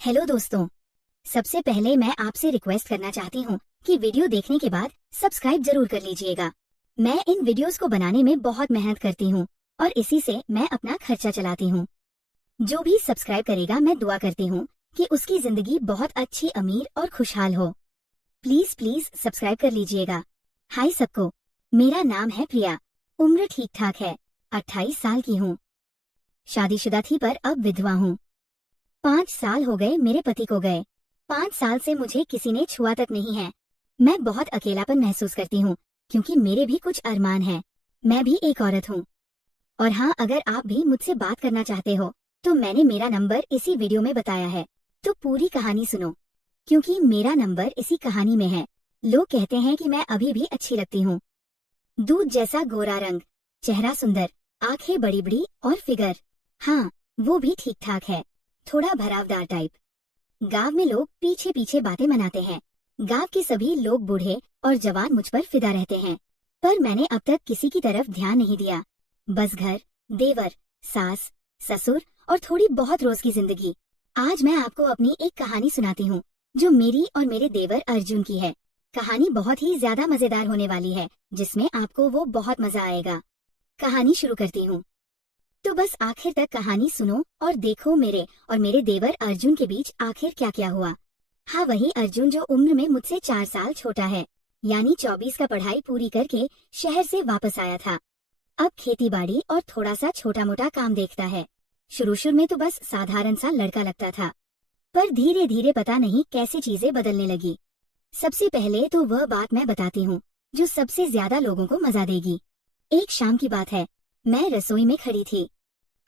Hello दोस्तों, सबसे पहले मैं आपसे रिक्वेस्ट करना चाहती हूँ कि वीडियो देखने के बाद सब्सक्राइब जरूर कर लीजिएगा। मैं इन वीडियोस को बनाने में बहुत मेहनत करती हूँ और इसी से मैं अपना खर्चा चलाती हूँ। जो भी सब्सक्राइब करेगा मैं दुआ करती हूँ कि उसकी जिंदगी बहुत अच्छी, अमीर और खुशहाल हो। प्लीज प्लीज सब्सक्राइब कर लीजिएगा। हाय सबको, मेरा नाम है प्रिया। उम्र ठीक ठाक है, 28 साल की हूँ। शादीशुदा थी पर अब विधवा हूँ। 5 साल हो गए मेरे पति को गए। 5 साल से मुझे किसी ने छुआ तक नहीं है। मैं बहुत अकेलापन महसूस करती हूँ क्योंकि मेरे भी कुछ अरमान हैं। मैं भी एक औरत हूँ। और हाँ, अगर आप भी मुझसे बात करना चाहते हो तो मैंने मेरा नंबर इसी वीडियो में बताया है, तो पूरी कहानी सुनो क्योंकि मेरा नंबर इसी कहानी में है। लोग कहते हैं कि मैं अभी भी अच्छी लगती हूँ। दूध जैसा गोरा रंग, चेहरा सुंदर, आंखें बड़ी बड़ी और फिगर, हाँ वो भी ठीक ठाक है, थोड़ा भरावदार टाइप। गांव में लोग पीछे पीछे बातें मनाते हैं। गांव के सभी लोग बूढ़े और जवान मुझ पर फिदा रहते हैं, पर मैंने अब तक किसी की तरफ ध्यान नहीं दिया। बस घर, देवर, सास, ससुर और थोड़ी बहुत रोज की जिंदगी। आज मैं आपको अपनी एक कहानी सुनाती हूँ जो मेरी और मेरे देवर अर्जुन की है। कहानी बहुत ही ज्यादा मजेदार होने वाली है, जिसमें आपको वो बहुत मजा आएगा। कहानी शुरू करती हूँ, तो बस आखिर तक कहानी सुनो और देखो मेरे और मेरे देवर अर्जुन के बीच आखिर क्या क्या हुआ। हाँ, वही अर्जुन जो उम्र में मुझसे 4 साल छोटा है, यानी 24 का पढ़ाई पूरी करके शहर से वापस आया था। अब खेती बाड़ी और थोड़ा सा छोटा मोटा काम देखता है। शुरू में तो बस साधारण सा लड़का लगता था, पर धीरे धीरे पता नहीं कैसे चीजें बदलने लगी। सबसे पहले तो वह बात मैं बताती हूँ जो सबसे ज्यादा लोगों को मजा देगी। एक शाम की बात है, मैं रसोई में खड़ी थी,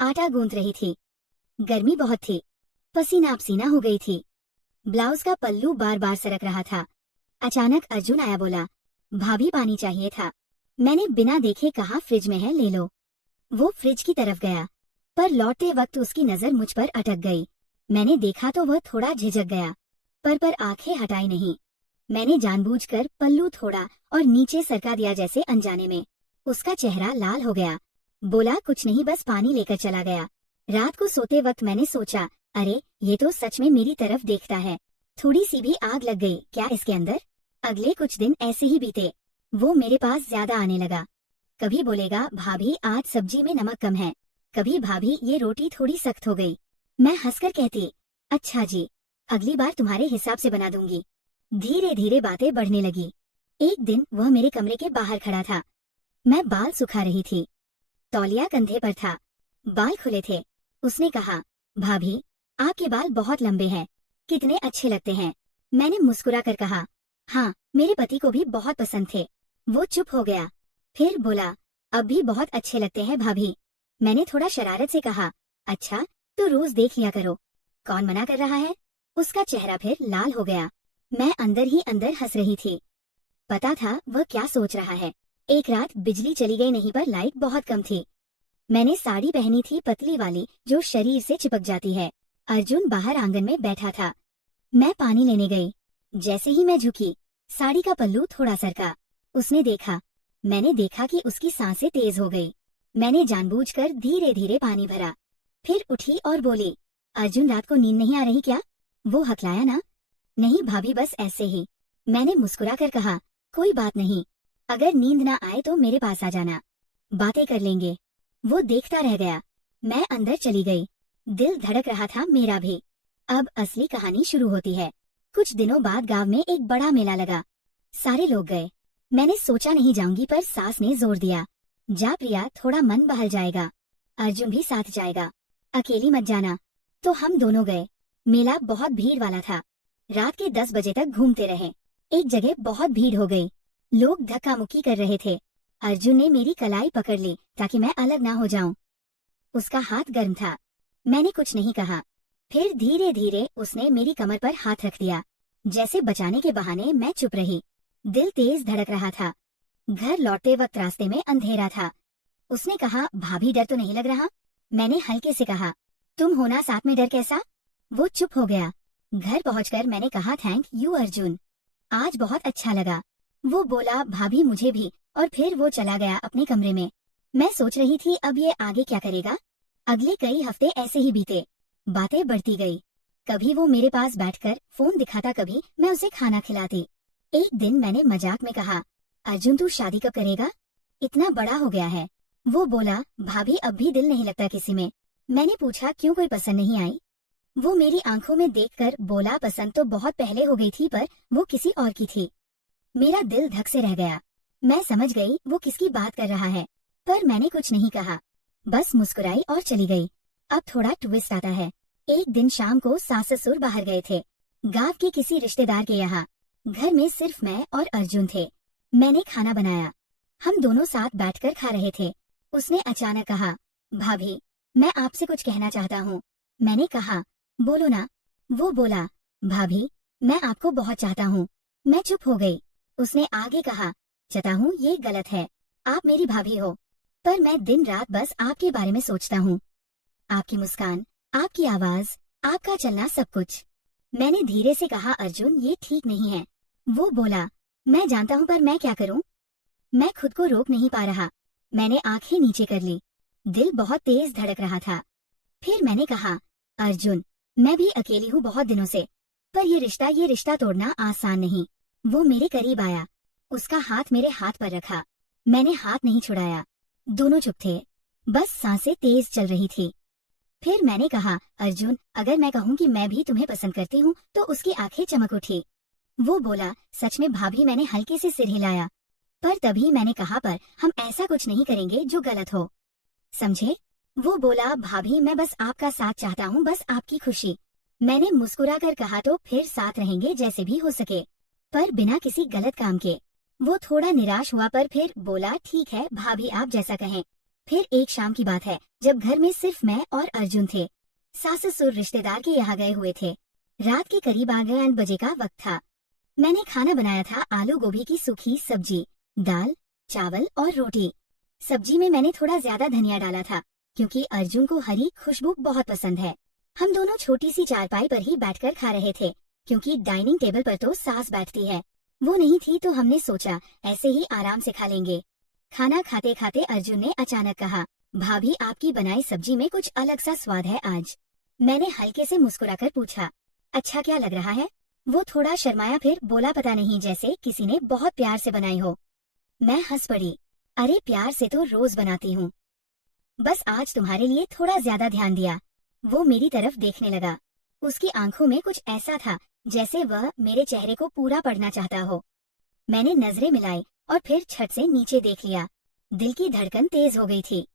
आटा गूंथ रही थी। गर्मी बहुत थी, पसीना पसीना हो गई थी। ब्लाउज का पल्लू बार बार सरक रहा था। अचानक अर्जुन आया, बोला, भाभी पानी चाहिए था। मैंने बिना देखे कहा, फ्रिज में है, ले लो। वो फ्रिज की तरफ गया, पर लौटते वक्त उसकी नजर मुझ पर अटक गई। मैंने देखा तो वह थोड़ा झिझक गया, पर आंखें हटाई नहीं। मैंने जानबूझकर पल्लू थोड़ा और नीचे सरका दिया जैसे अनजाने में। उसका चेहरा लाल हो गया। बोला, कुछ नहीं, बस पानी लेकर चला गया। रात को सोते वक्त मैंने सोचा, अरे ये तो सच में मेरी तरफ देखता है। थोड़ी सी भी आग लग गई क्या इसके अंदर। अगले कुछ दिन ऐसे ही बीते। वो मेरे पास ज्यादा आने लगा। कभी बोलेगा, भाभी आज सब्जी में नमक कम है। कभी, भाभी ये रोटी थोड़ी सख्त हो गई। मैं हंसकर कहती, अच्छा जी, अगली बार तुम्हारे हिसाब से बना दूंगी। धीरे धीरे बातें बढ़ने लगी। एक दिन वह मेरे कमरे के बाहर खड़ा था। मैं बाल सुखा रही थी, तौलिया कंधे पर था, बाल खुले थे। उसने कहा, भाभी आपके बाल बहुत लंबे हैं, कितने अच्छे लगते हैं। मैंने मुस्कुरा कर कहा, हाँ मेरे पति को भी बहुत पसंद थे। वो चुप हो गया, फिर बोला, अब भी बहुत अच्छे लगते हैं भाभी। मैंने थोड़ा शरारत से कहा, अच्छा तो रोज देख लिया करो, कौन मना कर रहा है। उसका चेहरा फिर लाल हो गया। मैं अंदर ही अंदर हंस रही थी। पता था वह क्या सोच रहा है। एक रात बिजली चली गई, नहीं पर लाइट बहुत कम थी। मैंने साड़ी पहनी थी, पतली वाली जो शरीर से चिपक जाती है। अर्जुन बाहर आंगन में बैठा था। मैं पानी लेने गई। जैसे ही मैं झुकी, साड़ी का पल्लू थोड़ा सरका। उसने देखा, मैंने देखा कि उसकी सांसें तेज हो गई। मैंने जानबूझकर धीरे धीरे पानी भरा, फिर उठी और बोली, अर्जुन रात को नींद नहीं आ रही क्या। वो हकलाया ना। नहीं भाभी, बस ऐसे ही। मैंने मुस्कुरा कर कहा, कोई बात नहीं, अगर नींद ना आए तो मेरे पास आ जाना, बातें कर लेंगे। वो देखता रह गया। मैं अंदर चली गई। दिल धड़क रहा था मेरा भी। अब असली कहानी शुरू होती है। कुछ दिनों बाद गांव में एक बड़ा मेला लगा। सारे लोग गए। मैंने सोचा नहीं जाऊंगी, पर सास ने जोर दिया, जा प्रिया, थोड़ा मन बहल जाएगा, अर्जुन भी साथ जाएगा, अकेली मत जाना। तो हम दोनों गए। मेला बहुत भीड़ वाला था। रात के 10 बजे तक घूमते रहे। एक जगह बहुत भीड़ हो गई, लोग धक्का मुक्की कर रहे थे। अर्जुन ने मेरी कलाई पकड़ ली ताकि मैं अलग ना हो जाऊं। उसका हाथ गर्म था। मैंने कुछ नहीं कहा। फिर धीरे धीरे उसने मेरी कमर पर हाथ रख दिया। जैसे बचाने के बहाने मैं चुप रही। दिल तेज धड़क रहा था। घर लौटते वक्त रास्ते में अंधेरा था। उसने कहा, भाभी डर तो नहीं लग रहा। मैंने हल्के से कहा, तुम हो ना साथ में, डर कैसा। वो चुप हो गया। घर पहुंचकर मैंने कहा, थैंक यू अर्जुन, आज बहुत अच्छा लगा। वो बोला, भाभी मुझे भी, और फिर वो चला गया अपने कमरे में। मैं सोच रही थी अब ये आगे क्या करेगा। अगले कई हफ्ते ऐसे ही बीते। बातें बढ़ती गई। कभी वो मेरे पास बैठकर फोन दिखाता, कभी मैं उसे खाना खिलाती। एक दिन मैंने मजाक में कहा, अर्जुन तू शादी कब करेगा, इतना बड़ा हो गया है। वो बोला, भाभी अब भी दिल नहीं लगता किसी में। मैंने पूछा क्यों, कोई पसंद नहीं आई? वो मेरी आंखों में देखकर बोला, पसंद तो बहुत पहले हो गई थी पर वो किसी और की थी। मेरा दिल धक से रह गया। मैं समझ गई वो किसकी बात कर रहा है, पर मैंने कुछ नहीं कहा, बस मुस्कुराई और चली गई। अब थोड़ा ट्विस्ट आता है। एक दिन शाम को सास ससुर बाहर गए थे, गांव के किसी रिश्तेदार के यहाँ। घर में सिर्फ मैं और अर्जुन थे। मैंने खाना बनाया, हम दोनों साथ बैठकर खा रहे थे। उसने अचानक कहा, भाभी मैं आपसे कुछ कहना चाहता हूँ। मैंने कहा, बोलो ना। वो बोला, भाभी मैं आपको बहुत चाहता हूँ। मैं चुप हो गई। उसने आगे कहा, चाहता हूँ ये गलत है, आप मेरी भाभी हो, पर मैं दिन रात बस आपके बारे में सोचता हूँ। आपकी मुस्कान, आपकी आवाज, आपका चलना, सब कुछ। मैंने धीरे से कहा, अर्जुन ये ठीक नहीं है। वो बोला, मैं जानता हूँ पर मैं क्या करूँ। मैं खुद को रोक नहीं पा रहा। मैंने आंखें नीचे कर ली, दिल बहुत तेज धड़क रहा था। फिर मैंने कहा, अर्जुन मैं भी अकेली हूँ बहुत दिनों से, पर ये रिश्ता तोड़ना आसान नहीं। वो मेरे करीब आया, उसका हाथ मेरे हाथ पर रखा। मैंने हाथ नहीं छुड़ाया। दोनों चुप थे, बस सांसें तेज चल रही थी। फिर मैंने कहा, अर्जुन अगर मैं कहूँ कि मैं भी तुम्हें पसंद करती हूँ तो उसकी आंखें चमक उठी। वो बोला, सच में भाभी? मैंने हल्के से सिर हिलाया। पर तभी मैंने कहा, पर हम ऐसा कुछ नहीं करेंगे जो गलत हो, समझे? वो बोला, भाभी मैं बस आपका साथ चाहता हूँ, बस आपकी खुशी। मैंने मुस्कुराकर कहा, तो फिर साथ रहेंगे जैसे भी हो सके, पर बिना किसी गलत काम के। वो थोड़ा निराश हुआ पर फिर बोला, ठीक है भाभी आप जैसा कहें। फिर एक शाम की बात है, जब घर में सिर्फ मैं और अर्जुन थे। सास ससुर रिश्तेदार के यहाँ गए हुए थे। रात के करीब आ गए 8 बजे का वक्त था। मैंने खाना बनाया था, आलू गोभी की सूखी सब्जी, दाल, चावल और रोटी। सब्जी में मैंने थोड़ा ज्यादा धनिया डाला था, क्योंकि अर्जुन को हरी खुशबू बहुत पसंद है। हम दोनों छोटी सी चारपाई पर ही बैठकर खा रहे थे, क्योंकि डाइनिंग टेबल पर तो सास बैठती है। वो नहीं थी तो हमने सोचा ऐसे ही आराम से खा लेंगे। खाना खाते खाते अर्जुन ने अचानक कहा, भाभी आपकी बनाई सब्जी में कुछ अलग सा स्वाद है आज। मैंने हल्के से मुस्कुराकर पूछा, अच्छा क्या लग रहा है? वो थोड़ा शर्माया, फिर बोला, पता नहीं, जैसे किसी ने बहुत प्यार से बनाई हो। मैं हंस पड़ी, अरे प्यार से तो रोज बनाती हूँ, बस आज तुम्हारे लिए थोड़ा ज्यादा ध्यान दिया। वो मेरी तरफ देखने लगा। उसकी आंखों में कुछ ऐसा था जैसे वह मेरे चेहरे को पूरा पढ़ना चाहता हो। मैंने नजरें मिलाई और फिर छत से नीचे देख लिया। दिल की धड़कन तेज हो गई थी।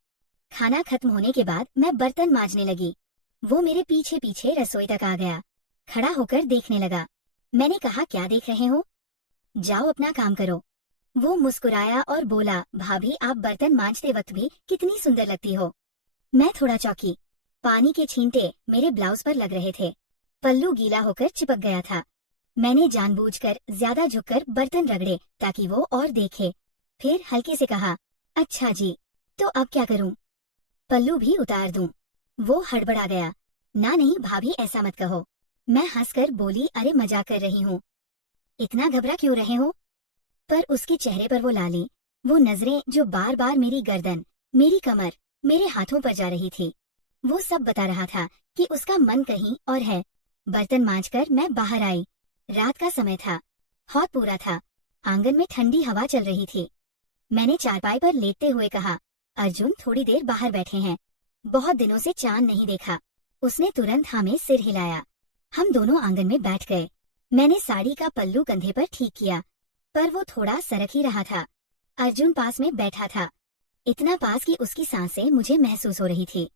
खाना खत्म होने के बाद मैं बर्तन मांजने लगी। वो मेरे पीछे पीछे रसोई तक आ गया, खड़ा होकर देखने लगा। मैंने कहा, क्या देख रहे हो, जाओ अपना काम करो। वो मुस्कुराया और बोला, भाभी आप बर्तन मांजते वक्त भी कितनी सुंदर लगती हो। मैं थोड़ा चौंकी। पानी के छींटे मेरे ब्लाउज पर लग रहे थे, पल्लू गीला होकर चिपक गया था। मैंने जानबूझकर ज्यादा झुककर बर्तन रगड़े ताकि वो और देखे। फिर हल्के से कहा, अच्छा जी, तो अब क्या करूं? पल्लू भी उतार दूं? वो हड़बड़ा गया, ना नहीं भाभी ऐसा मत कहो। मैं हंसकर बोली, अरे मजाक कर रही हूँ, इतना घबरा क्यों रहे हो? पर उसके चेहरे पर वो लाली, वो नजरें जो बार बार मेरी गर्दन, मेरी कमर, मेरे हाथों पर जा रही थी, वो सब बता रहा था कि उसका मन कहीं और है। बर्तन मांजकर मैं बाहर आई। रात का समय था, हौद पूरा था, आंगन में ठंडी हवा चल रही थी। मैंने चारपाई पर लेटते हुए कहा, अर्जुन थोड़ी देर बाहर बैठे हैं, बहुत दिनों से चांद नहीं देखा। उसने तुरंत हाँ में सिर हिलाया। हम दोनों आंगन में बैठ गए। मैंने साड़ी का पल्लू कंधे पर ठीक किया, पर वो थोड़ा सरक ही रहा था। अर्जुन पास में बैठा था, इतना पास कि उसकी सांसें मुझे महसूस हो रही थी।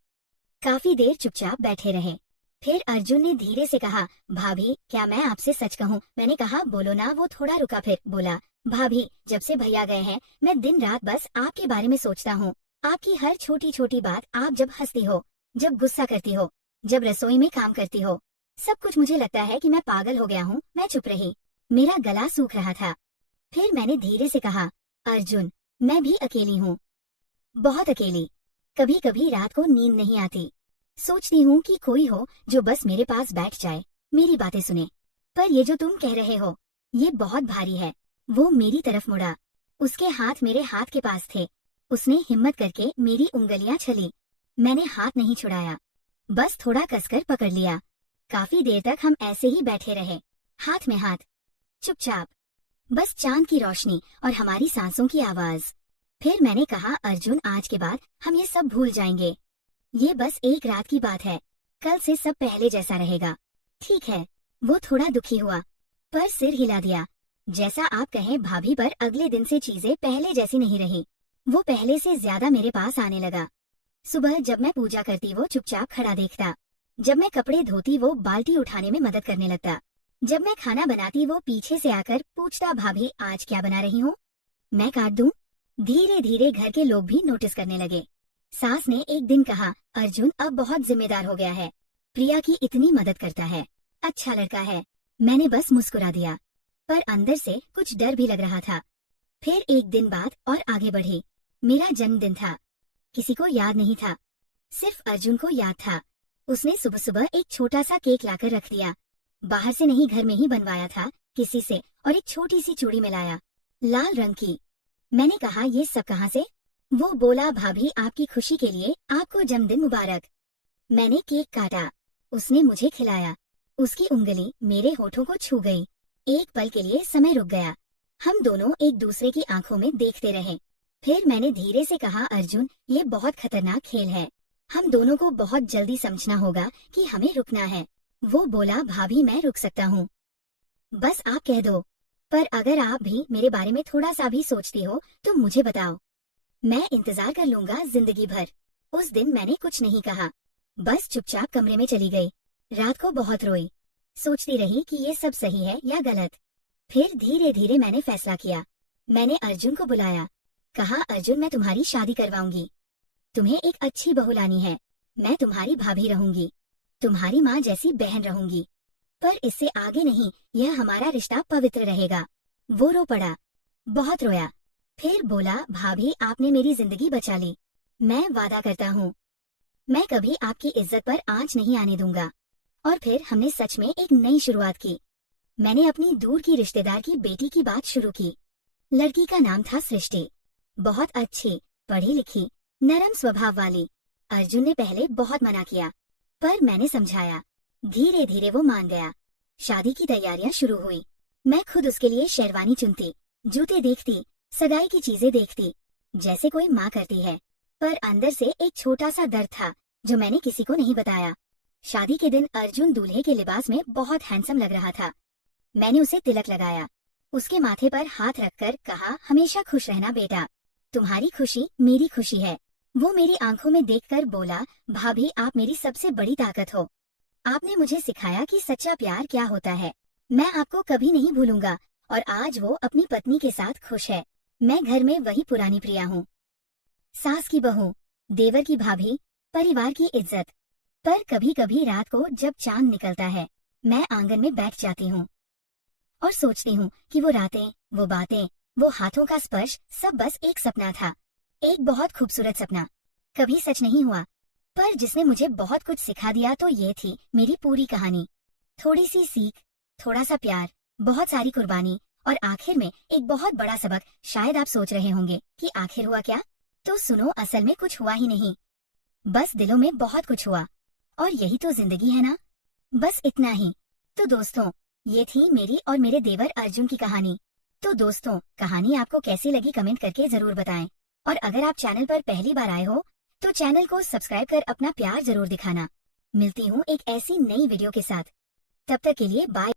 काफी देर चुपचाप बैठे रहे। फिर अर्जुन ने धीरे से कहा, भाभी क्या मैं आपसे सच कहूँ? मैंने कहा, बोलो ना। वो थोड़ा रुका, फिर बोला, भाभी जब से भैया गए हैं मैं दिन रात बस आपके बारे में सोचता हूँ। आपकी हर छोटी छोटी बात, आप जब हंसती हो, जब गुस्सा करती हो, जब रसोई में काम करती हो, सब कुछ मुझे लगता है कि मैं पागल हो गया हूँ। मैं चुप रही, मेरा गला सूख रहा था। फिर मैंने धीरे से कहा, अर्जुन मैं भी अकेली हूँ, बहुत अकेली। कभी कभी रात को नींद नहीं आती, सोचती हूँ कि कोई हो जो बस मेरे पास बैठ जाए, मेरी बातें सुने। पर ये जो तुम कह रहे हो ये बहुत भारी है। वो मेरी तरफ मुड़ा, उसके हाथ मेरे हाथ के पास थे। उसने हिम्मत करके मेरी उंगलियां छली। मैंने हाथ नहीं छुड़ाया, बस थोड़ा कसकर पकड़ लिया। काफी देर तक हम ऐसे ही बैठे रहे, हाथ में हाथ, चुपचाप, बस चांद की रोशनी और हमारी सांसों की आवाज। फिर मैंने कहा, अर्जुन, आज के बाद हम ये सब भूल जाएंगे। ये बस एक रात की बात है, कल से सब पहले जैसा रहेगा, ठीक है? वो थोड़ा दुखी हुआ, पर सिर हिला दिया। जैसा आप कहें भाभी, पर अगले दिन से चीजें पहले जैसी नहीं रही। वो पहले से ज्यादा मेरे पास आने लगा। सुबह जब मैं पूजा करती वो चुपचाप खड़ा देखता, जब मैं कपड़े धोती वो बाल्टी उठाने में मदद करने लगता, जब मैं खाना बनाती वो पीछे से आकर पूछता, भाभी आज क्या बना रही हो, मैं काट दूं? धीरे धीरे घर के लोग भी नोटिस करने लगे। सास ने एक दिन कहा, अर्जुन अब बहुत जिम्मेदार हो गया है, प्रिया की इतनी मदद करता है, अच्छा लड़का है। मैंने बस मुस्कुरा दिया, पर अंदर से कुछ डर भी लग रहा था। फिर एक दिन बाद और आगे बढ़ी। मेरा जन्मदिन था, किसी को याद नहीं था, सिर्फ अर्जुन को याद था। उसने सुबह सुबह एक छोटा सा केक लाकर रख दिया, बाहर से नहीं, घर में ही बनवाया था किसी से, और एक छोटी सी चूड़ी मिलाया, लाल रंग की। मैंने कहा, ये सब कहाँ से? वो बोला, भाभी आपकी खुशी के लिए आपको जन्मदिन मुबारक। मैंने केक काटा, उसने मुझे खिलाया, उसकी उंगली मेरे होठों को छू गई। एक पल के लिए समय रुक गया, हम दोनों एक दूसरे की आंखों में देखते रहे। फिर मैंने धीरे से कहा, अर्जुन ये बहुत खतरनाक खेल है, हम दोनों को बहुत जल्दी समझना होगा कि हमें रुकना है। वो बोला, भाभी मैं रुक सकता हूँ, बस आप कह दो, पर अगर आप भी मेरे बारे में थोड़ा सा भी सोचती हो तो मुझे बताओ, मैं इंतजार कर लूंगा जिंदगी भर। उस दिन मैंने कुछ नहीं कहा, बस चुपचाप कमरे में चली गई। रात को बहुत रोई, सोचती रही कि ये सब सही है या गलत। फिर धीरे धीरे मैंने फैसला किया। मैंने अर्जुन को बुलाया, कहा, अर्जुन मैं तुम्हारी शादी करवाऊंगी, तुम्हें एक अच्छी बहू लानी है, मैं तुम्हारी भाभी रहूंगी, तुम्हारी माँ जैसी बहन रहूंगी, पर इससे आगे नहीं, यह हमारा रिश्ता पवित्र रहेगा। वो रो पड़ा, बहुत रोया, फिर बोला, भाभी आपने मेरी जिंदगी बचा ली, मैं वादा करता हूँ मैं कभी आपकी इज्जत पर आंच नहीं आने दूंगा। और फिर हमने सच में एक नई शुरुआत की। मैंने अपनी दूर की रिश्तेदार की बेटी की बात शुरू की। लड़की का नाम था सृष्टि, बहुत अच्छी, पढ़ी लिखी, नरम स्वभाव वाली। अर्जुन ने पहले बहुत मना किया, पर मैंने समझाया, धीरे धीरे वो मान गया। शादी की तैयारियां शुरू हुई। मैं खुद उसके लिए शेरवानी चुनती, जूते देखती, सगाई की चीजें देखती, जैसे कोई माँ करती है। पर अंदर से एक छोटा सा दर्द था जो मैंने किसी को नहीं बताया। शादी के दिन अर्जुन दूल्हे के लिबास में बहुत हैंडसम लग रहा था। मैंने उसे तिलक लगाया, उसके माथे पर हाथ रखकर कहा, हमेशा खुश रहना बेटा, तुम्हारी खुशी मेरी खुशी है। वो मेरी आंखों में देखकर बोला, भाभी आप मेरी सबसे बड़ी ताकत हो, आपने मुझे सिखाया कि सच्चा प्यार क्या होता है, मैं आपको कभी नहीं भूलूंगा। और आज वो अपनी पत्नी के साथ खुश है। मैं घर में वही पुरानी प्रिया हूँ, सास की बहू, देवर की भाभी, परिवार की इज्जत। पर कभी कभी रात को जब चांद निकलता है, मैं आंगन में बैठ जाती हूँ और सोचती हूँ कि वो रातें, वो बातें, वो हाथों का स्पर्श सब बस एक सपना था, एक बहुत खूबसूरत सपना, कभी सच नहीं हुआ, पर जिसने मुझे बहुत कुछ सिखा दिया। तो ये थी मेरी पूरी कहानी। थोड़ी सी सीख, थोड़ा सा प्यार, बहुत सारी कुर्बानी, और आखिर में एक बहुत बड़ा सबक। शायद आप सोच रहे होंगे कि आखिर हुआ क्या? तो सुनो, असल में कुछ हुआ ही नहीं, बस दिलों में बहुत कुछ हुआ, और यही तो जिंदगी है ना, बस इतना ही। तो दोस्तों, ये थी मेरी और मेरे देवर अर्जुन की कहानी। तो दोस्तों, कहानी आपको कैसी लगी कमेंट करके जरूर बताएं। और अगर आप चैनल पर पहली बार आए हो तो चैनल को सब्सक्राइब कर अपना प्यार जरूर दिखाना। मिलती हूँ एक ऐसी नई वीडियो के साथ, तब तक के लिए बाय।